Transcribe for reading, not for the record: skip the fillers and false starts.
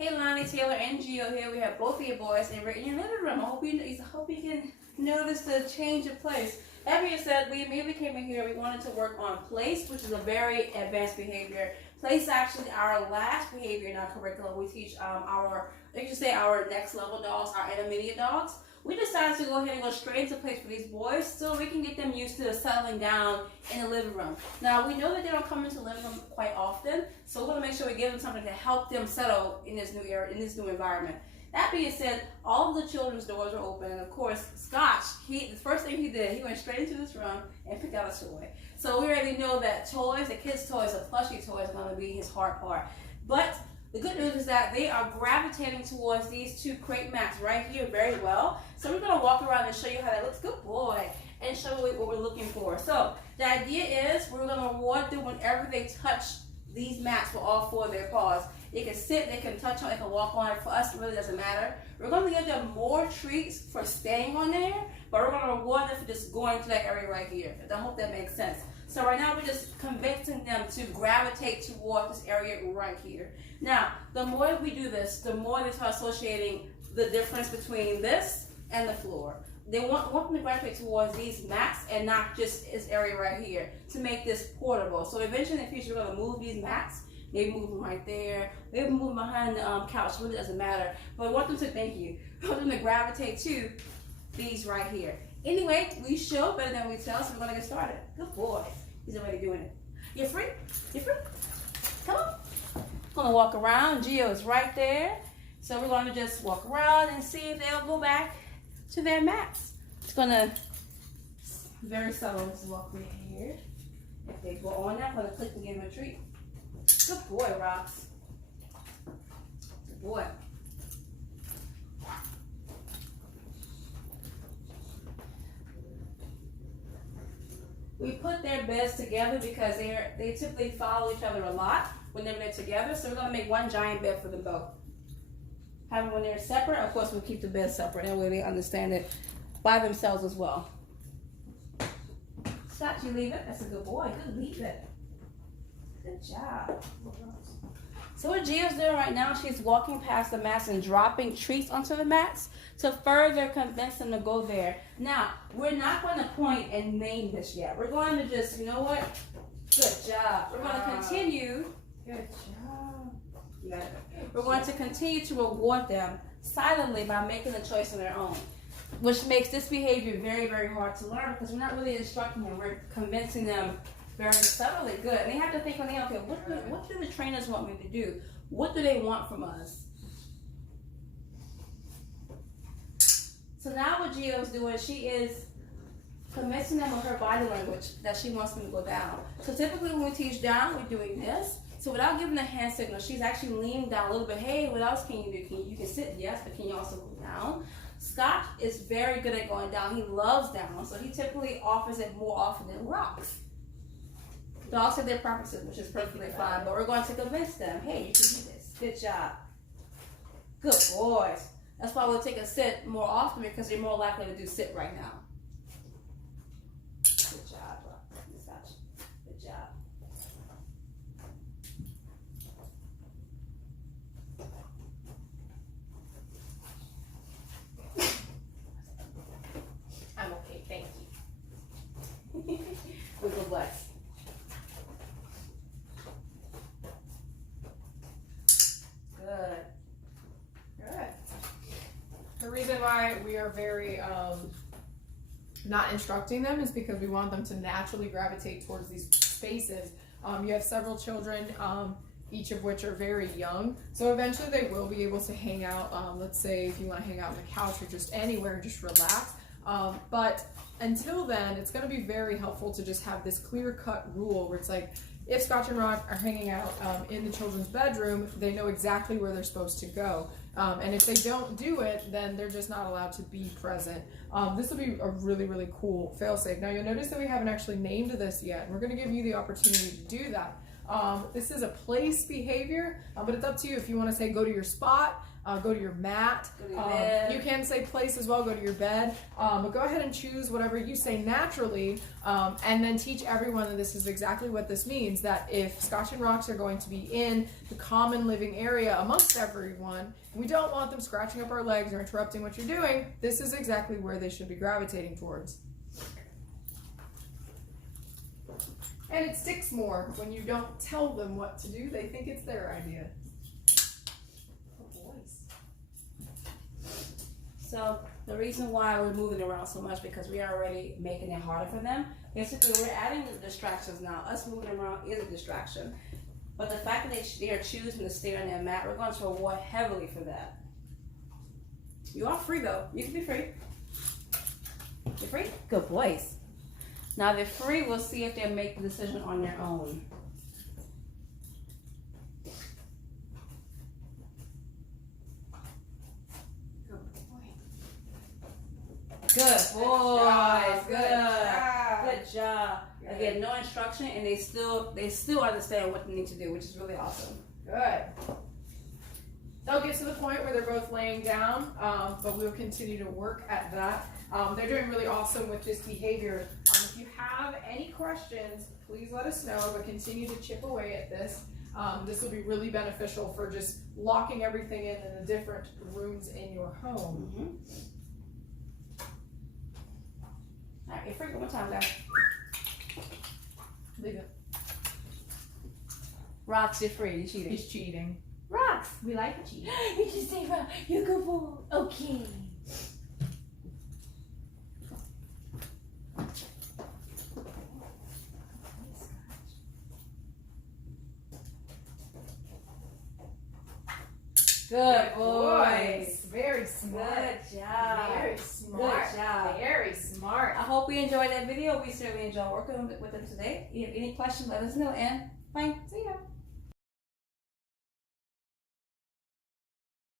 Hey Lonnie, Taylor, and Gio here. We have both of your boys, and we're in your living room. I hope you can notice the change of place. That being said, we immediately came in here. We wanted to work on place, which is a very advanced behavior. Place is actually our last behavior in our curriculum. We teach our next level dogs, our intermediate dogs. We decided to go ahead and go straight into place for these boys so we can get them used to settling down in the living room. Now, we know that they don't come into the living room quite often, so we want to make sure we give them something to help them settle in this new area, in this new environment. That being said, all of the children's doors are open, and of course, Scotch, the first thing he did, he went straight into this room and picked out a toy. So we already know that toys, the kids' toys, the plushie toys are going to be his hard part. But the good news is that they are gravitating towards these two crate mats right here very well. So we're going to walk around and show you how that looks. Good boy. And show you what we're looking for. So the idea is we're going to reward them whenever they touch these mats with all four of their paws. They can sit, they can touch on, they can walk on it. For us, it really doesn't matter. We're going to give them more treats for staying on there, but we're going to reward them for just going to that area right here. I hope that makes sense. So right now we're just convincing them to gravitate toward this area right here. Now, the more we do this, the more they start associating the difference between this and the floor. They want them to gravitate towards these mats and not just this area right here to make this portable. So eventually in the future, we're going to move these mats. Maybe move them right there. Maybe move them behind the couch. It really doesn't matter. But I want them to, thank you, I want them to gravitate to these right here. Anyway, we show better than we tell, so we're going to get started. Good boy. He's already doing it. You're free? You're free? Come on. Going to walk around. Gio's right there. So we're going to just walk around and see if they'll go back to their mats. It's going to, very subtle, just walk right here. If they go on that, I'm going to click and give them a treat. Good boy, Rocks. Good boy. We put their beds together because they typically follow each other a lot whenever they're together. So we're going to make one giant bed for them both. However, when they're separate, of course, we'll keep the beds separate. That way they understand it by themselves as well. Scott, you leave it? That's a good boy. Good, leave it. Good job. So what Gio's doing right now, she's walking past the mats and dropping treats onto the mats to further convince them to go there. Now, we're not going to point and name this yet. We're going to just, you know what? Good job. We're going to continue. Good job. Yeah. We're going to continue to reward them silently by making the choice on their own, which makes this behavior very, very hard to learn because we're not really instructing them. We're convincing them very subtly. Good. And they have to think on their own, okay, what do the trainers want me to do? What do they want from us? So now what Gio is doing, she is convincing them with her body language that she wants them to go down. So typically when we teach down, we're doing this. So without giving a hand signal, she's actually leaning down a little bit. Hey, what else can you do? You can sit, yes, but can you also go down? Scott is very good at going down. He loves down, so he typically offers it more often than Rocks. Dogs have their preferences, which is perfectly fine, but we're going to convince them, hey, you can do this. Good job. Good boys. That's why we'll take a sit more often because you're more likely to do sit right now. Good job, Scotch. Good job. I'm okay, thank you. Wiggle butts. The reason why we are very not instructing them is because we want them to naturally gravitate towards these spaces. You have several children, each of which are very young, so eventually they will be able to hang out. Let's say if you want to hang out on the couch or just anywhere and just relax. But until then, it's going to be very helpful to just have this clear-cut rule where it's like, if Scotch and Rock are hanging out in the children's bedroom, they know exactly where they're supposed to go. And if they don't do it, then they're just not allowed to be present. This will be a really, really cool fail-safe. Now, you'll notice that we haven't actually named this yet, and we're going to give you the opportunity to do that. This is a place behavior, but it's up to you if you want to say go to your spot. go to your mat. Go to your bed. You can say place as well, go to your bed. But go ahead and choose whatever you say naturally, and then teach everyone that this is exactly what this means, that if Scotch and Rocks are going to be in the common living area amongst everyone, we don't want them scratching up our legs or interrupting what you're doing, this is exactly where they should be gravitating towards. And it sticks more when you don't tell them what to do. They think it's their idea. Oh, boys. So the reason why we're moving around so much, because we are already making it harder for them. Basically, we're adding the distractions now. Us moving around is a distraction. But the fact that they are choosing to stay on their mat, we're going to reward heavily for that. You are free though. You can be free. You're free? Good boys. Now they're free, we'll see if they make the decision on their own. Good boys. Good job. Again, no instruction, and they still understand what they need to do, which is really awesome. Good. They'll get to the point where they're both laying down, but we'll continue to work at that. They're doing really awesome with this behavior. If you have any questions, please let us know, but continue to chip away at this. This will be really beneficial for just locking everything in the different rooms in your home. Mm-hmm. All right, you're free one more time, guys. Leave it. Rocks, you're free. You're cheating. He's cheating. Rocks, we like to cheat. You can say Rock. You're good boy. Okay. Good boys. Very smart. Good job. Very smart. Good job. Very smart. I hope you enjoyed that video. We certainly enjoyed working with them today. If you have any questions, let us know. And bye. See ya.